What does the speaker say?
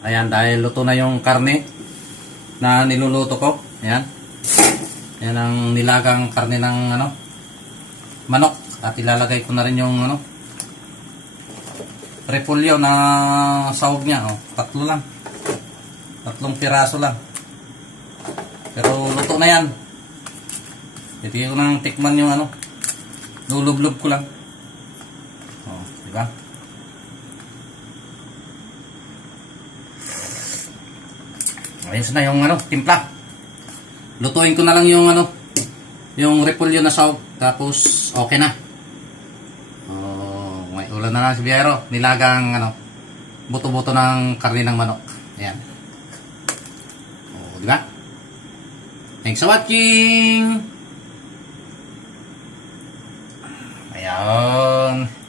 Ayan, dahil luto na yung karne na niluluto ko. Ayan. Ayan ang nilagang karne ng manok. At ilalagay ko na rin yung repolyo na sahog niya. Oh, tatlo lang. 3 piraso lang. Pero luto na yan. Hindi ko nang tikman yung lulublob ko lang. Oh, diba? Ayun na yung timpla. Lutuin ko na lang yung yung repolyo na sahog. Tapos okay na. Oh, may ulam na lang si Biyero. Nilagang buto-buto ng karne ng manok. Ayan. Oh, diba? Thanks for watching. Ayan.